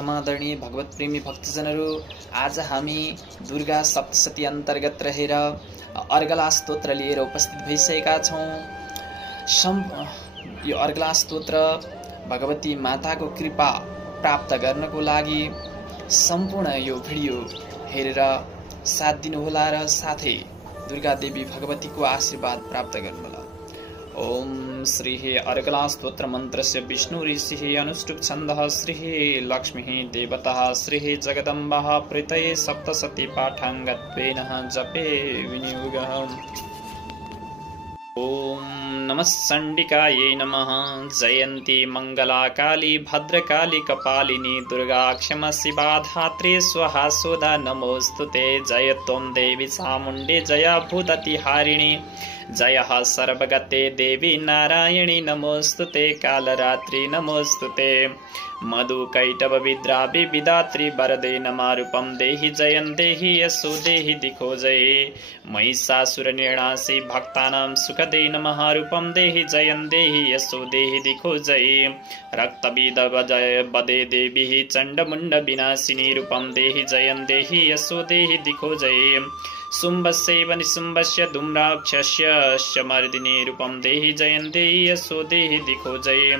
समादरणीय भगवत प्रेमी भक्तजनहरू, आज हामी दुर्गा सप्तशती अन्तर्गत रहेर अर्गला स्तोत्र लिएर उपस्थित भइसकेका छौं। यो अर्गला स्तोत्र भगवती माताको कृपा प्राप्त गर्नको लागि सम्पूर्ण यो भिडियो हेरेर साथ दिनुहोला र साथै दुर्गा देवी भगवतीको आशीर्वाद प्राप्त गर्नुहोला। ओम श्री अर्गला स्तोत्र मंत्रस्य विष्णु ऋषि अनुष्टुप छंदः श्री लक्ष्मी देवता श्री जगदम्बा प्रीतये सप्तशती पाठांगत्वेन जपे विनियोगः। ओम नमः चंडिकायै नमः। जयंती मंगला काली भद्रकाली कपालिनी दुर्गा क्षमा शिवा धात्री स्वाहा सुधा नमोस्तुते। जय त्वं देवी चामुण्डे जया भूदति हारिणी जय सर्वगते देवी नारायणी नमोस्तुते। कालरात्रि नमोस्तुते। मधु कैटभ विद्रावि विदात्री वरदे नमारूपम देहि जयं देहि यशो देहि दिखो जय। महिषासुर निर्णासी भक्तानां सुखदे नमः रूपम देहि जयं देहि यशो देहि दिखो जय। रक्तबीद जय बदे देवी चंडमुंड विनाशिनी रूपम देहि जयं देहि यशो देहि दिखो जय। शुम्भस्यैव निशुम्भस्य धूम्राक्षस्य मर्दिनी रूपम देहि जयं देहि यशो देहि दिखो जय।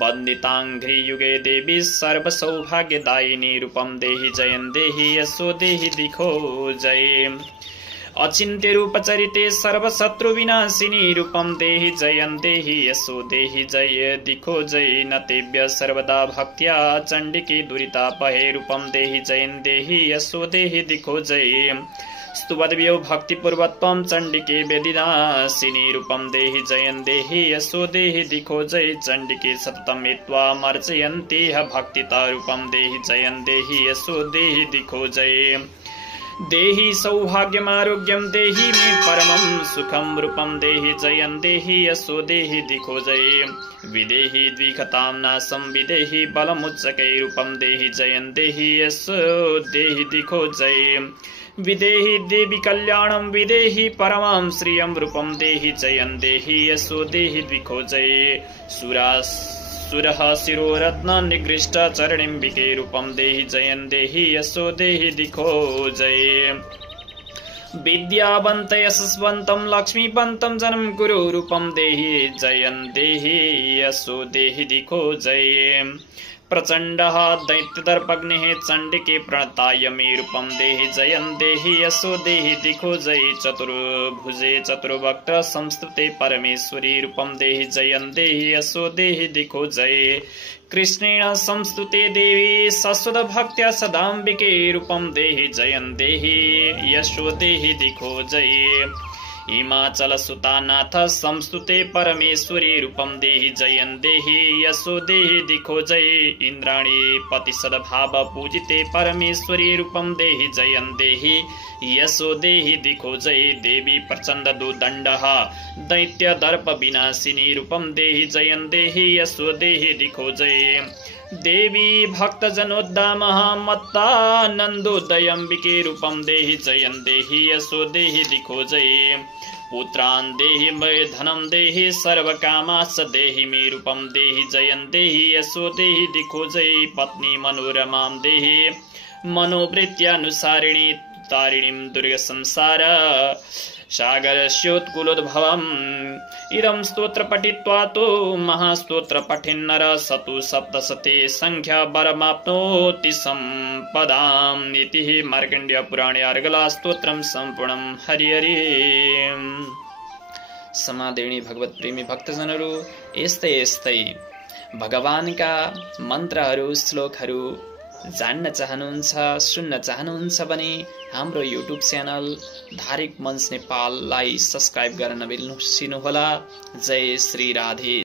वन्दितांघ्रि युगे देवी सर्वसौभाग्यदायिनी रूपम देहि जयं देहि यशो देहि दिखो जय। अचिन्त्य रूप चरिते सर्वशत्रु विनाशिनी रूपम देहि जयं देहि यशो देहि जय दिखो जय। नतेभ्य सर्वदा भक्त्या चंडिके दुरितापहे रूपम देहि जयं देहि यशो देहि दिखो जय। स्तुवद्भ्यो भक्तिपूर्वत्वं चंडिके वेदिनाशिनी रूपम देहि जयं देहि यशो देहि दिखो जय। चंडिके सततं हित्वा मर्चयन्ति भक्तिता रूपम देहि जयं देहि यशो देहि दिखो जय। देहि सौभाग्यमारोग्यं देहि मे परमं सुखं रूपम देहि जयं देहि यशो देहि दिखो जय। विदेहि द्विखतां नाशं विदेहि बलमुच्चकै रूपम देहि जयं देहि यशो देहि दिखो जय। विदेहि देवी कल्याणं विदेहि परमां श्रियं रूपम देहि जयं देहि यशो देहि दिखो जय। सुरः शिरोरत्न निगृष्ट चरणिम्बिके रूपम देहि जयं देहि यशो देहि दिखो जय। विद्यावन्त यशस्वन्तं लक्ष्मीवन्तं जन्म कुरु रूपम देहि जयं देहि यशो देहि दिखो जय। प्रचंडः दैत्यदर्पग्निः चंडिके प्रणताय मे रूपम देहि जयं देहि यशो देहि दिखो जय। चतुर्भुजे चतुर्वक्त्र संस्तुते परमेश्वरी रूपम देहि जयं देहि यशो देहि दिखो जय। कृष्णेन संस्तुते देवी सस्वद भक्त्या सदाम्बिके रूपम देहि जयं देहि यशो देहि दिखो जय। हिमाचल सुतानाथ संस्तुते परमेश्वरी रूपम देहि जयं देहि यशो देहि दिखो जय। इंद्राणी पति सद्भाव पूजिते परमेश्वरी रूपम देहि जयं देहि यशो देहि दिखो जय। देवी प्रचंड दुदंडः दैत्य दर्प विनाशिनी रूपम देहि जयं देहि यशो देहि दिखो जय। देवी भक्त जनोद्दामः मत्तानन्दोदयंबिके रूपम देहि जयं देहि यशो देहि दिखो जय। पुत्रान् देहि मय धनं देहि सर्वकामाश्च देहि मे रूपम देहि जयं देहि यशो देहि दिखो जय। पत्नी मनोरमां देहि मनोवृत्त्यानुसारिणी तारिणीं दुर्ग संसार सागरस्योत्कुलोद्भवम्। इदं स्तोत्र पठित्वा तो महास्तोत्र पठिन्नर सतु सप्तशते संख्या वरमाप्नोति संपदाम्। नीति मार्कण्डेय पुराणे अर्गला स्तोत्रम सम्पूर्णम्। हरि हरि। समादरणीय भगवत प्रेमी भक्तजनहरू, यस्तै भगवानका मन्त्रहरू श्लोकहरू जान्न चाहनुहुन्छ, सुन्न चाहनुहुन्छ भने हाम्रो युट्युब च्यानल धार्मिक मञ्च नेपाललाई सब्स्क्राइब गर्न नबिर्सनुहोला। जय श्री राधे।